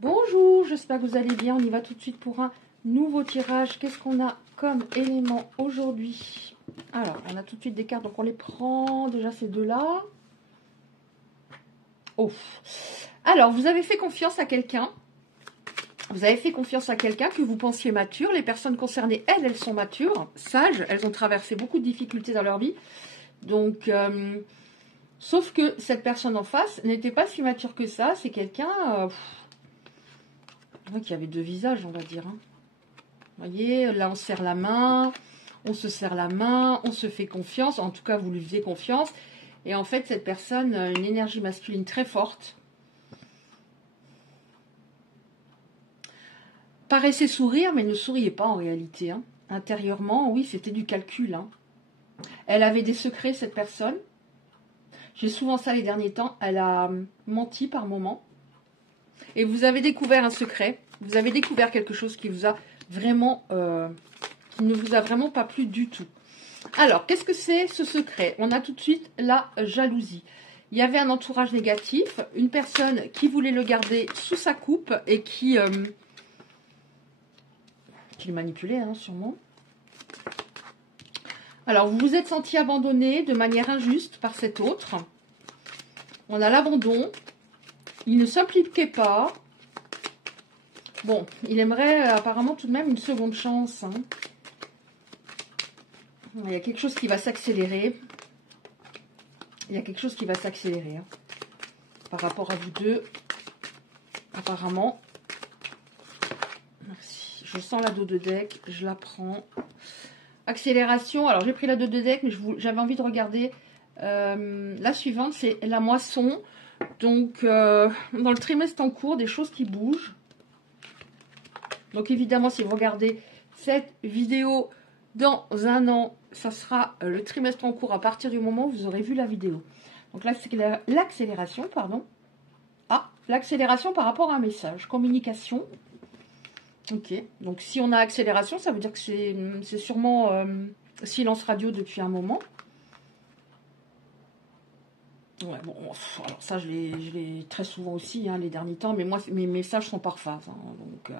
Bonjour, j'espère que vous allez bien. On y va tout de suite pour un nouveau tirage. Qu'est-ce qu'on a comme élément aujourd'hui? Alors, on a tout de suite des cartes, donc on les prend. Déjà, ces deux-là. Oh. Alors, vous avez fait confiance à quelqu'un. Vous avez fait confiance à quelqu'un que vous pensiez mature. Les personnes concernées, elles sont matures, sages. Elles ont traversé beaucoup de difficultés dans leur vie. Donc, sauf que cette personne en face n'était pas si mature que ça. C'est quelqu'un... qui avait deux visages, on va dire. Vous voyez, là, on se serre la main, on se serre la main, on se fait confiance. En tout cas, vous lui faisiez confiance. Et en fait, cette personne a une énergie masculine très forte. Paraissait sourire, mais ne souriait pas en réalité. Intérieurement, oui, c'était du calcul. Elle avait des secrets, cette personne. J'ai souvent ça les derniers temps. Elle a menti par moments. Et vous avez découvert un secret. Vous avez découvert quelque chose qui vous a vraiment... qui ne vous a vraiment pas plu du tout. Alors, qu'est-ce que c'est ce secret? On a tout de suite la jalousie. Il y avait un entourage négatif. Une personne qui voulait le garder sous sa coupe et qui le manipulait, sûrement. Alors, vous vous êtes senti abandonné de manière injuste par cet autre. On a l'abandon. Il ne s'impliquait pas. Bon, il aimerait apparemment tout de même une seconde chance. Il y a quelque chose qui va s'accélérer. Il y a quelque chose qui va s'accélérer. Par rapport à vous deux. Apparemment. Merci. Je sens la dos de deck. Je la prends. Accélération. Alors, j'ai pris la dos de deck, mais j'avais envie de regarder la suivante. C'est la moisson. Donc, dans le trimestre en cours, des choses qui bougent. Donc, évidemment, si vous regardez cette vidéo dans un an, ça sera le trimestre en cours à partir du moment où vous aurez vu la vidéo. Donc, là, c'est l'accélération, pardon. Ah, l'accélération par rapport à un message. Communication. Ok. Donc, si on a accélération, ça veut dire que c'est sûrement silence radio depuis un moment. Ouais, bon, alors ça, je l'ai très souvent aussi, les derniers temps, mais moi, mes messages sont par phase, donc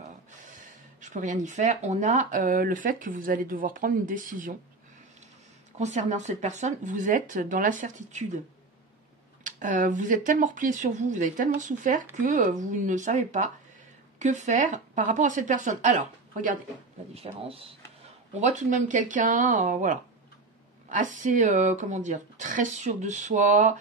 je peux rien y faire. On a le fait que vous allez devoir prendre une décision concernant cette personne. Vous êtes dans l'incertitude. Vous êtes tellement replié sur vous, vous avez tellement souffert que vous ne savez pas que faire par rapport à cette personne. Alors, regardez la différence. On voit tout de même quelqu'un, voilà, assez, comment dire, très sûr de soi,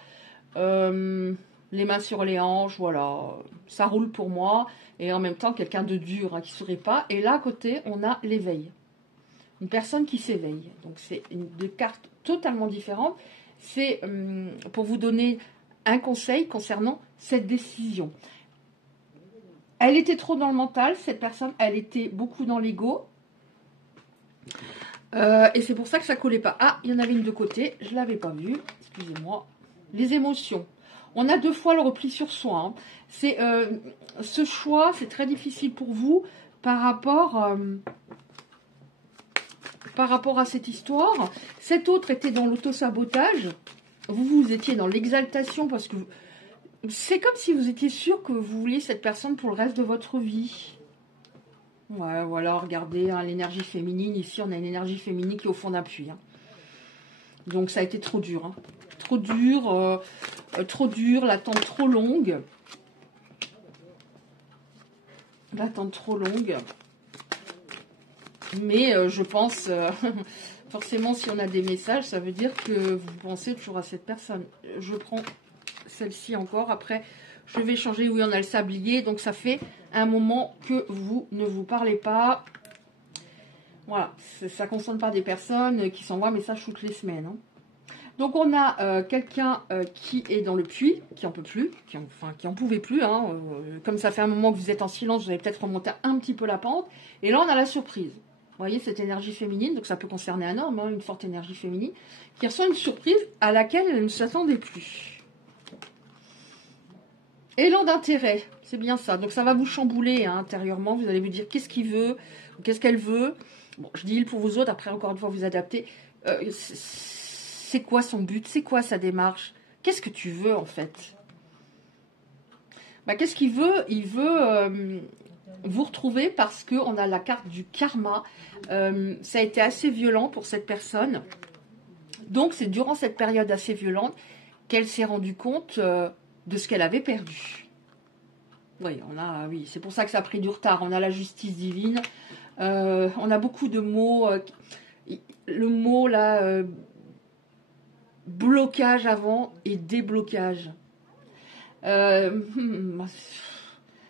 les mains sur les hanches, voilà, ça roule pour moi. Et en même temps, quelqu'un de dur, qui ne sourit pas. Et là, à côté, on a l'éveil. Une personne qui s'éveille. Donc, c'est deux cartes totalement différentes. C'est pour vous donner un conseil concernant cette décision. Elle était trop dans le mental, cette personne. Elle était beaucoup dans l'ego. Et c'est pour ça que ça ne collait pas. Ah, il y en avait une de côté. Je ne l'avais pas vue. Excusez-moi. Les émotions. On a deux fois le repli sur soi. C'est ce choix, c'est très difficile pour vous par rapport à cette histoire. Cet autre était dans l'autosabotage. Vous étiez dans l'exaltation parce que c'est comme si vous étiez sûr que vous vouliez cette personne pour le reste de votre vie. Ouais, voilà, regardez l'énergie féminine. Ici, on a une énergie féminine qui est au fond d'un puits. Donc, ça a été trop dur. Trop dur, l'attente trop longue. L'attente trop longue. Mais je pense, forcément, si on a des messages, ça veut dire que vous pensez toujours à cette personne. Je prends celle-ci encore. Après, je vais changer. Oui, on a le sablier. Donc, ça fait un moment que vous ne vous parlez pas. Voilà. Ça concerne pas des personnes qui s'envoient un message toutes les semaines. Donc, on a quelqu'un qui est dans le puits, qui en peut plus, qui en pouvait plus. Comme ça fait un moment que vous êtes en silence, vous allez peut-être remonter un petit peu la pente. Et là, on a la surprise. Vous voyez, cette énergie féminine, donc ça peut concerner un homme, une forte énergie féminine, qui reçoit une surprise à laquelle elle ne s'attendait plus. Élan d'intérêt, c'est bien ça. Donc, ça va vous chambouler intérieurement. Vous allez vous dire qu'est-ce qu'il veut, qu'est-ce qu'elle veut. Bon, je dis il pour vous autres, après, encore une fois, vous adaptez. C'est quoi son but? C'est quoi sa démarche? Qu'est-ce que tu veux, en fait? Bah, qu'est-ce qu'il veut? Il veut vous retrouver parce qu'on a la carte du karma. Ça a été assez violent pour cette personne. Donc, c'est durant cette période assez violente qu'elle s'est rendue compte de ce qu'elle avait perdu. Oui, c'est pour ça que ça a pris du retard. On a la justice divine. On a beaucoup de mots. Le mot, là, blocage avant et déblocage. C'est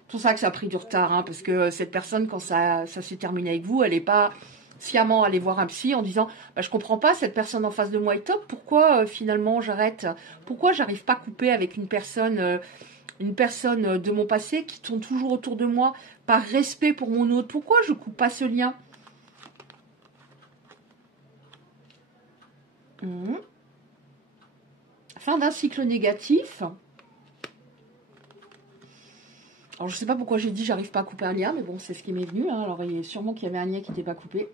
pour ça que ça a pris du retard, hein, parce que cette personne, quand ça s'est terminé avec vous, elle n'est pas sciemment allée voir un psy en disant bah, je comprends pas, cette personne en face de moi est top, pourquoi finalement j'arrête? Pourquoi j'arrive pas à couper avec une personne de mon passé qui tourne toujours autour de moi par respect pour mon autre? Pourquoi je coupe pas ce lien? Fin d'un cycle négatif. Alors, je ne sais pas pourquoi j'ai dit j'arrive pas à couper un lien, mais bon, c'est ce qui m'est venu. Hein. Alors, il y a sûrement qu'il y avait un lien qui n'était pas coupé.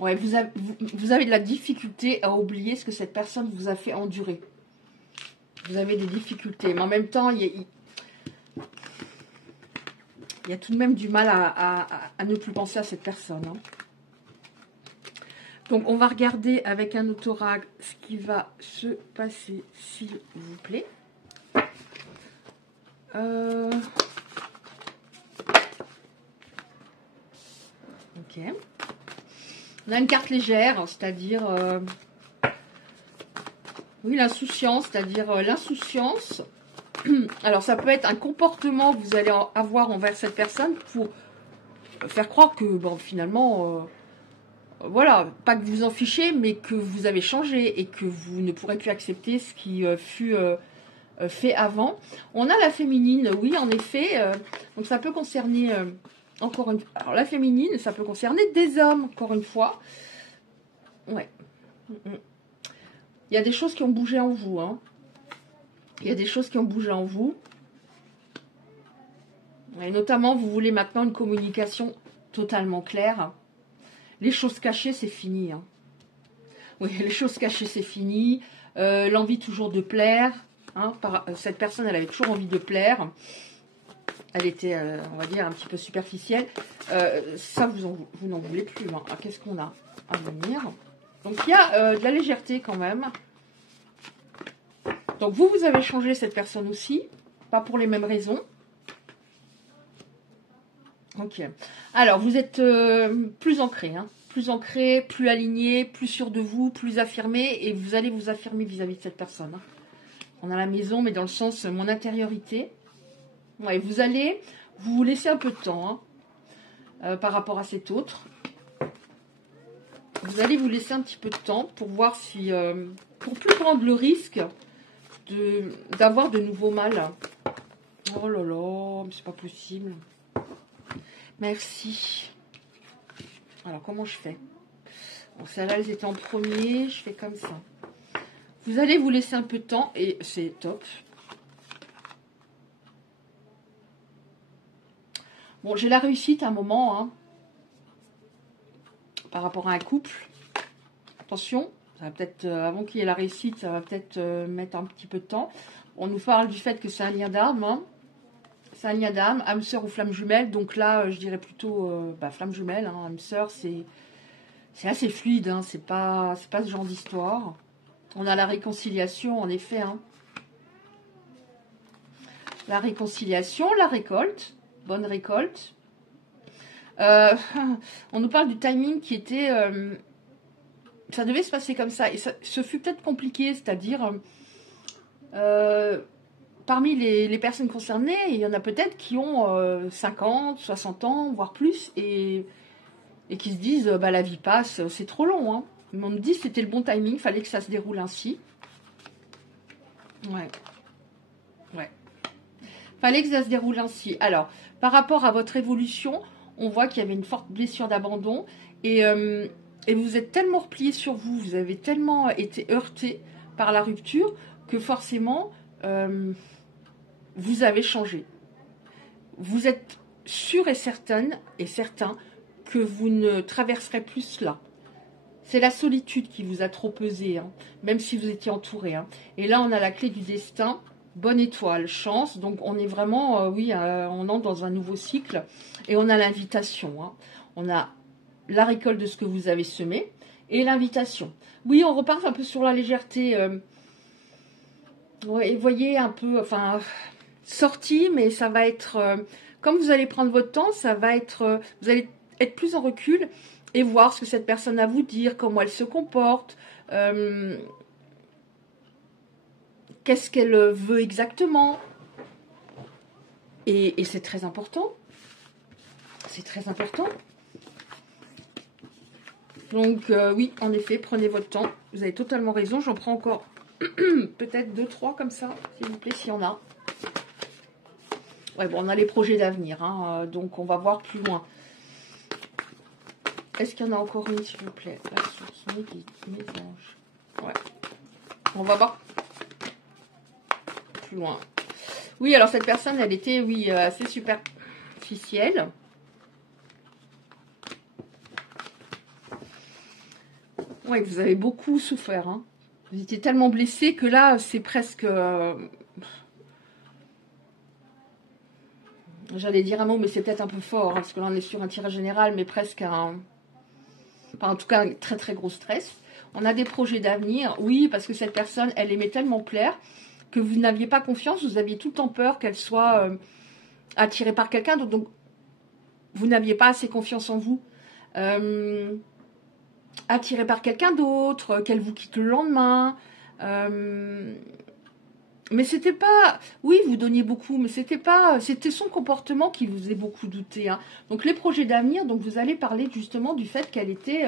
Ouais, vous avez de la difficulté à oublier ce que cette personne vous a fait endurer. Vous avez des difficultés. Mais en même temps, il y a tout de même du mal à ne plus penser à cette personne. Hein. Donc, on va regarder avec un autorague ce qui va se passer, s'il vous plaît. Ok. On a une carte légère, c'est-à-dire... oui, l'insouciance, c'est-à-dire l'insouciance. Alors, ça peut être un comportement que vous allez avoir envers cette personne pour faire croire que, bon, finalement... voilà, pas que vous vous en fichez, mais que vous avez changé et que vous ne pourrez plus accepter ce qui fut fait avant. On a la féminine, oui, en effet. Donc, ça peut concerner... encore une fois. Alors, la féminine, ça peut concerner des hommes, encore une fois. Ouais. Il y a des choses qui ont bougé en vous. Hein. Il y a des choses qui ont bougé en vous. Et notamment, vous voulez maintenant une communication totalement claire. Les choses cachées, c'est fini. Hein. Oui, les choses cachées, c'est fini. L'envie toujours de plaire. Hein, cette personne, elle avait toujours envie de plaire. Elle était, on va dire, un petit peu superficielle. Ça, vous n'en voulez plus. Hein. Qu'est-ce qu'on a à venir? Donc, il y a de la légèreté quand même. Donc, vous avez changé cette personne aussi. Pas pour les mêmes raisons. Ok. Alors, vous êtes plus ancré. Hein. Plus ancré, plus aligné, plus sûr de vous, plus affirmé. Et vous allez vous affirmer vis-à-vis de cette personne. Hein. On a la maison, mais dans le sens mon intériorité. Ouais, vous allez vous laisser un peu de temps hein, par rapport à cet autre. Vous allez vous laisser un petit peu de temps pour voir si... pour plus prendre le risque d'avoir de nouveaux mal. Oh là là, mais c'est pas possible. Merci. Alors, comment je fais? Bon, celles-là, elles étaient en premier. Je fais comme ça. Vous allez vous laisser un peu de temps et c'est top. Bon, j'ai la réussite à un moment, hein, par rapport à un couple. Attention, ça va peut-être, avant qu'il y ait la réussite, ça va peut-être mettre un petit peu de temps. On nous parle du fait que c'est un lien d'âme. Hein. C'est un lien d'âme, âme sœur ou flamme jumelle. Donc là, je dirais plutôt flamme jumelle. Hein. Âme sœur, c'est assez fluide. Hein. C'est pas ce genre d'histoire. On a la réconciliation, en effet. Hein. La réconciliation, la récolte. Bonne récolte. On nous parle du timing qui était... ça devait se passer comme ça. Et ce fut peut-être compliqué, c'est-à-dire... parmi les personnes concernées, il y en a peut-être qui ont 50, 60 ans, voire plus, et qui se disent, bah, la vie passe, c'est trop long. Hein. Mais on me dit que c'était le bon timing, il fallait que ça se déroule ainsi. Ouais. Ouais. Fallait que ça se déroule ainsi. Alors, par rapport à votre évolution, on voit qu'il y avait une forte blessure d'abandon, et vous êtes tellement replié sur vous, vous avez tellement été heurté par la rupture, que forcément... vous avez changé. Vous êtes sûr et certaine et certain que vous ne traverserez plus cela. C'est la solitude qui vous a trop pesé, hein, même si vous étiez entouré. Hein. Et là, on a la clé du destin. bonne étoile, chance. Donc on est vraiment, oui, on entre dans un nouveau cycle. Et on a l'invitation. Hein. On a la récolte de ce que vous avez semé et l'invitation. Oui, on repart un peu sur la légèreté. Ouais, voyez un peu, enfin, sortie, mais ça va être, comme vous allez prendre votre temps, ça va être, vous allez être plus en recul et voir ce que cette personne a à vous dire, comment elle se comporte, qu'est-ce qu'elle veut exactement. Et c'est très important. C'est très important. Donc, oui, en effet, prenez votre temps. Vous avez totalement raison. J'en prends encore peut-être 2-3 comme ça, s'il vous plaît, s'il y en a. Ouais, bon, on a les projets d'avenir, hein, donc on va voir plus loin. Est-ce qu'il y en a encore une, s'il vous plaît? La source, mes anges. Ouais. On va voir plus loin. Oui, alors cette personne, elle était, oui, assez superficielle. Ouais, vous avez beaucoup souffert. Hein. Vous étiez tellement blessé que là, c'est presque... J'allais dire un mot, mais c'est peut-être un peu fort, hein, parce que là, on est sur un tirage général, mais presque un... Enfin, en tout cas, un très, très gros stress. On a des projets d'avenir. Oui, parce que cette personne, elle aimait tellement plaire que vous n'aviez pas confiance. Vous aviez tout le temps peur qu'elle soit attirée par quelqu'un. Donc, vous n'aviez pas assez confiance en vous. Attirée par quelqu'un d'autre, qu'elle vous quitte le lendemain. Mais c'était pas... Oui, vous donniez beaucoup, mais c'était pas... C'était son comportement qui vous faisait beaucoup douter. Hein. Donc, les projets d'avenir, donc vous allez parler justement du fait qu'elle était...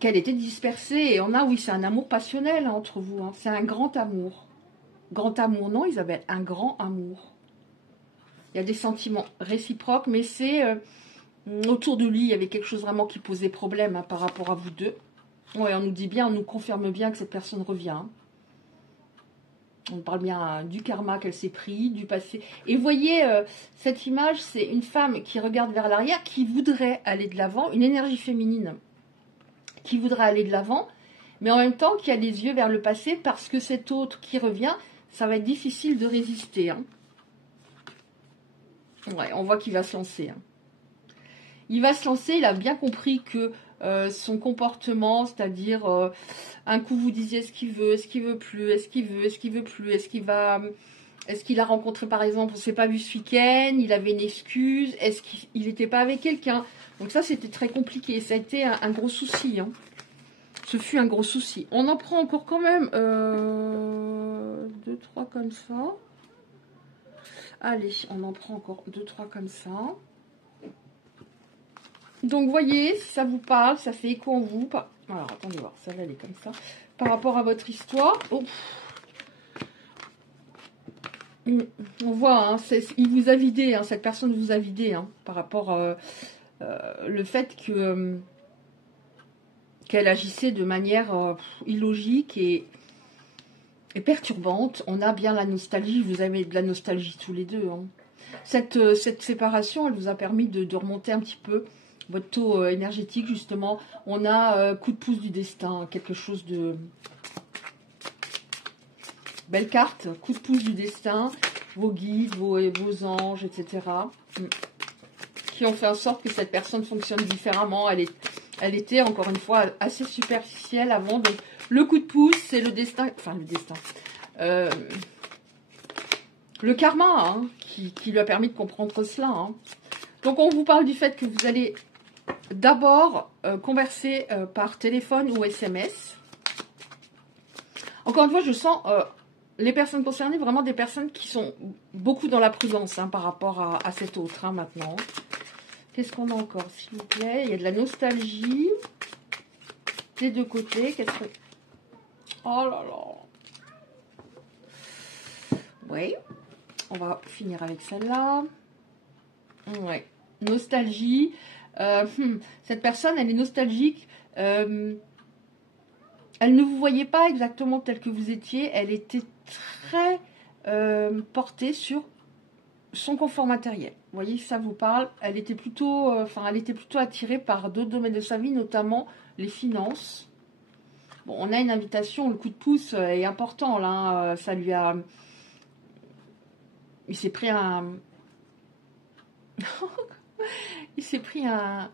qu'elle était dispersée. Et on a, oui, c'est un amour passionnel hein, entre vous. Hein. C'est un grand amour. Grand amour, non, Isabelle, un grand amour. Il y a des sentiments réciproques, mais c'est... autour de lui, il y avait quelque chose vraiment qui posait problème hein, par rapport à vous deux. Ouais, on nous dit bien, on nous confirme bien que cette personne revient. Hein. On parle bien hein, du karma qu'elle s'est pris, du passé. Et vous voyez, cette image, c'est une femme qui regarde vers l'arrière, qui voudrait aller de l'avant, une énergie féminine qui voudrait aller de l'avant, mais en même temps qui a des yeux vers le passé, parce que cet autre qui revient, ça va être difficile de résister. Hein. Ouais, on voit qu'il va se lancer. Hein. Il va se lancer, il a bien compris que son comportement, c'est-à-dire un coup vous disiez ce qu'il veut plus, est-ce qu'il veut plus, est-ce qu'il a rencontré par exemple, on ne s'est pas vu ce week-end, il avait une excuse, est-ce qu'il n'était pas avec quelqu'un. Donc ça c'était très compliqué, ça a été un gros souci. Hein. Ce fut un gros souci. On en prend encore quand même 2-3 comme ça. Allez, on en prend encore 2-3 comme ça. Donc, vous voyez, si ça vous parle, ça fait écho en vous. Alors, attendez voir, ça va aller comme ça. Par rapport à votre histoire. Oh. On voit, hein, il vous a vidé, hein, cette personne vous a vidé, hein, par rapport le fait que qu'elle agissait de manière illogique et perturbante. On a bien la nostalgie, vous avez de la nostalgie tous les deux. Hein. Cette séparation, elle vous a permis de remonter un petit peu votre taux énergétique, justement. On a coup de pouce du destin, quelque chose de... Belle carte, coup de pouce du destin, vos guides, vos anges, etc. Qui ont fait en sorte que cette personne fonctionne différemment. Elle était, encore une fois, assez superficielle avant. Donc, le coup de pouce, c'est le destin... Enfin, le destin. Le karma, hein, qui lui a permis de comprendre cela. Hein. Donc, on vous parle du fait que vous allez... D'abord, converser par téléphone ou SMS. Encore une fois, je sens les personnes concernées, vraiment des personnes qui sont beaucoup dans la prudence hein, par rapport à cet autre hein, maintenant. Qu'est-ce qu'on a encore, s'il vous plaît? Il y a de la nostalgie des deux côtés. Oh là là. Oui. On va finir avec celle-là. Ouais. Nostalgie. Cette personne, elle est nostalgique. Elle ne vous voyait pas exactement tel que vous étiez. Elle était très portée sur son confort matériel. Vous voyez, ça vous parle. Elle était plutôt attirée par d'autres domaines de sa vie, notamment les finances. Bon, on a une invitation, le coup de pouce est important, là. Ça lui a... Il s'est pris un... Il s'est pris un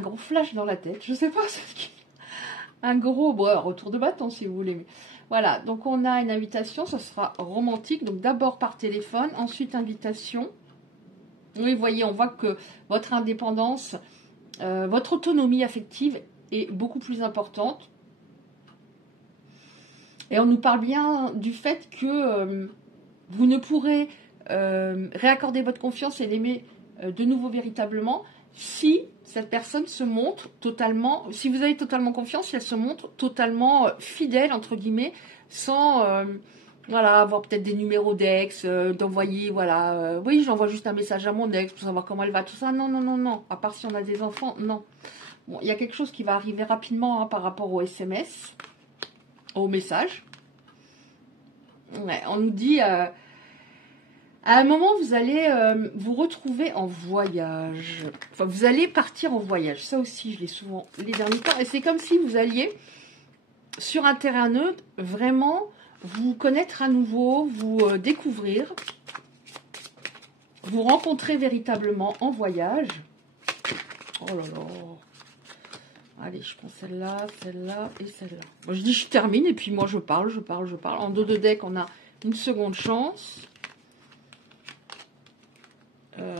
gros flash dans la tête. Je sais pas, un gros... Bon, retour de bâton, si vous voulez. Mais... Voilà, donc on a une invitation, ça sera romantique. Donc d'abord par téléphone, ensuite invitation. Oui, vous voyez, on voit que votre indépendance, votre autonomie affective est beaucoup plus importante. Et on nous parle bien du fait que vous ne pourrez réaccorder votre confiance et l'aimer de nouveau véritablement si cette personne se montre totalement, si vous avez totalement confiance, si elle se montre totalement fidèle, entre guillemets, sans voilà, avoir peut-être des numéros d'ex, d'envoyer, voilà, oui, j'envoie juste un message à mon ex pour savoir comment elle va, tout ça. Non, non, non, non. À part si on a des enfants, non. Bon, il y a quelque chose qui va arriver rapidement par rapport au SMS, au message. Ouais, on nous dit... à un moment, vous allez vous retrouver en voyage. Enfin, vous allez partir en voyage. Ça aussi, je l'ai souvent les derniers temps. Et c'est comme si vous alliez sur un terrain neutre, vraiment vous connaître à nouveau, vous découvrir, vous rencontrer véritablement en voyage. Oh là là. Allez, je prends celle-là, celle-là et celle-là. Bon, je dis je termine et puis moi je parle. En dos de deck, on a une seconde chance.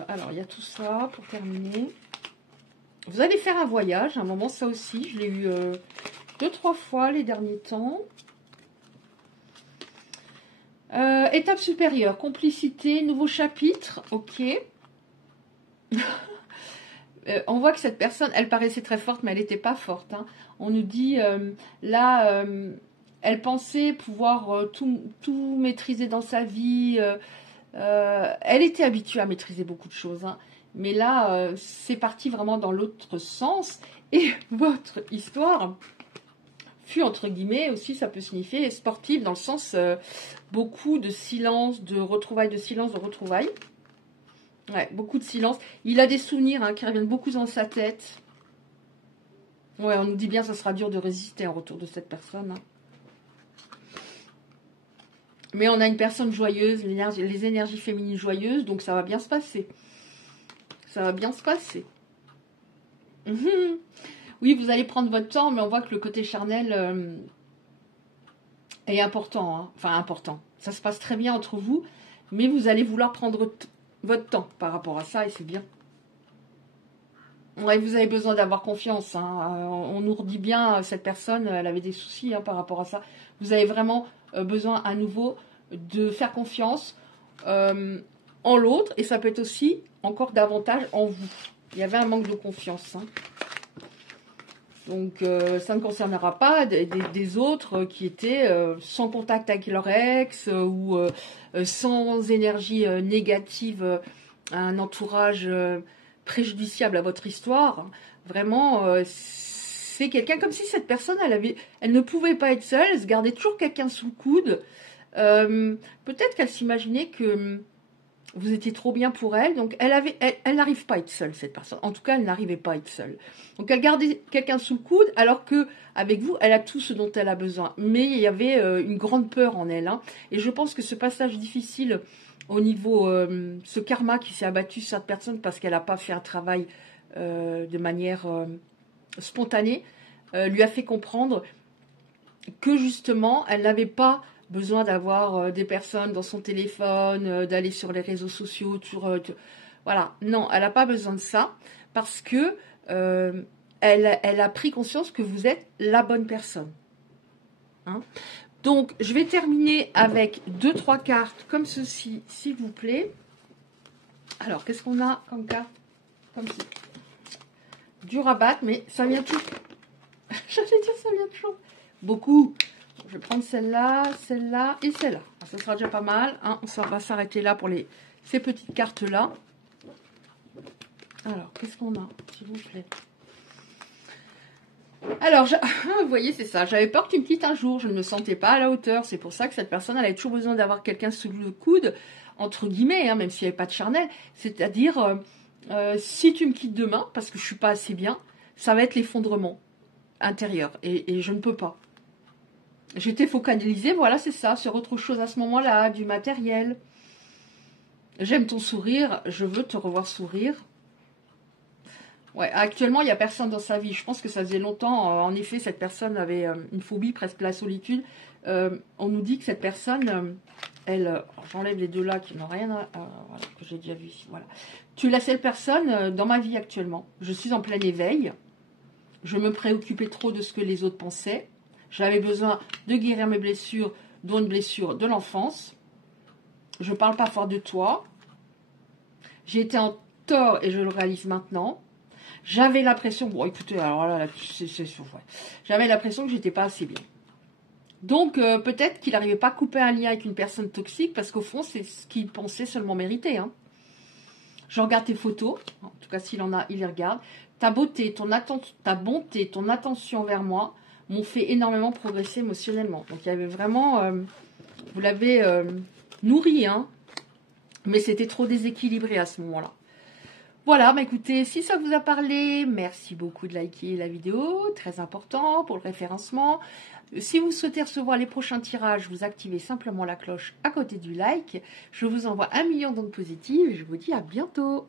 Alors, il y a tout ça pour terminer. Vous allez faire un voyage. À un moment, ça aussi, je l'ai eu 2-3 fois les derniers temps. Étape supérieure, complicité, nouveau chapitre. Ok. On voit que cette personne, elle paraissait très forte, mais elle n'était pas forte. Hein. On nous dit, là, elle pensait pouvoir tout maîtriser dans sa vie. Elle était habituée à maîtriser beaucoup de choses, hein. Mais là, c'est parti vraiment dans l'autre sens. Et votre histoire fut, entre guillemets, aussi, ça peut signifier sportive, dans le sens beaucoup de silence, de retrouvailles, Ouais, beaucoup de silence. Il a des souvenirs qui reviennent beaucoup dans sa tête. Ouais, on nous dit bien que ça sera dur de résister en retour de cette personne. Hein. Mais on a une personne joyeuse, les énergies féminines joyeuses, donc ça va bien se passer. Ça va bien se passer. Oui, vous allez prendre votre temps, mais on voit que le côté charnel est important. Hein. Enfin, important. Ça se passe très bien entre vous, mais vous allez vouloir prendre votre temps par rapport à ça, et c'est bien. Ouais, vous avez besoin d'avoir confiance. Hein. On nous redit bien, cette personne, elle avait des soucis par rapport à ça. Vous avez vraiment besoin à nouveau de faire confiance en l'autre, et ça peut être aussi encore davantage en vous. Il y avait un manque de confiance. Hein. Donc, ça ne concernera pas des autres qui étaient sans contact avec leur ex ou sans énergie négative, un entourage préjudiciable à votre histoire. Vraiment, c'est quelqu'un comme si cette personne, elle ne pouvait pas être seule, elle se gardait toujours quelqu'un sous le coude. Peut-être qu'elle s'imaginait que vous étiez trop bien pour elle, donc elle n'arrive pas à être seule, cette personne. En tout cas, elle n'arrivait pas à être seule. Donc elle gardait quelqu'un sous le coude, alors que avec vous, elle a tout ce dont elle a besoin. Mais il y avait une grande peur en elle. Hein. Et je pense que ce passage difficile au niveau, ce karma qui s'est abattu sur cette personne parce qu'elle n'a pas fait un travail de manière spontanée, lui a fait comprendre que justement, elle n'avait pas besoin d'avoir des personnes dans son téléphone, d'aller sur les réseaux sociaux, voilà. Non, elle n'a pas besoin de ça parce que elle a pris conscience que vous êtes la bonne personne. Hein. Donc, je vais terminer avec 2-3 cartes comme ceci, s'il vous plaît. Alors, qu'est-ce qu'on a comme carte? Comme ça. Dur à battre, mais ça vient tout. J'allais dire ça vient toujours. Beaucoup. Je vais prendre celle-là et celle-là. Ça sera déjà pas mal. Hein. On va s'arrêter là pour ces petites cartes-là. Alors, qu'est-ce qu'on a, s'il vous plaît? Alors, vous voyez, c'est ça. J'avais peur que tu me quittes un jour. Je ne me sentais pas à la hauteur. C'est pour ça que cette personne, elle avait toujours besoin d'avoir quelqu'un sous le coude, entre guillemets, hein, même s'il n'y avait pas de charnel. C'est-à-dire, si tu me quittes demain, parce que je ne suis pas assez bien, ça va être l'effondrement intérieur. Et je ne peux pas. J'étais focalisée, voilà, c'est ça, sur autre chose à ce moment-là, du matériel. J'aime ton sourire, je veux te revoir sourire. Ouais, actuellement, il n'y a personne dans sa vie. Je pense que ça faisait longtemps. En effet, cette personne avait une phobie, presque la solitude. On nous dit que cette personne, elle... J'enlève les deux là qui n'ont rien à... voilà, que j'ai déjà vu ici. Voilà. Tu es la seule personne dans ma vie actuellement. Je suis en plein éveil. Je me préoccupais trop de ce que les autres pensaient. J'avais besoin de guérir mes blessures, dont une blessure de l'enfance. Je ne parle pas fort de toi. J'ai été en tort et je le réalise maintenant. J'avais l'impression, bon écoutez, alors là, ouais. J'avais l'impression que j'étais pas assez bien. Donc peut-être qu'il n'arrivait pas à couper un lien avec une personne toxique parce qu'au fond, c'est ce qu'il pensait seulement mériter. Hein. Je regarde tes photos, en tout cas s'il en a, il les regarde. Ta beauté, ta bonté, ton attention vers moi m'ont fait énormément progresser émotionnellement. Donc il y avait vraiment, vous l'avez nourri, hein, mais c'était trop déséquilibré à ce moment-là. Voilà, bah écoutez, si ça vous a parlé, merci beaucoup de liker la vidéo, très important pour le référencement. Si vous souhaitez recevoir les prochains tirages, vous activez simplement la cloche à côté du like. Je vous envoie 1 million d'ondes positives et je vous dis à bientôt.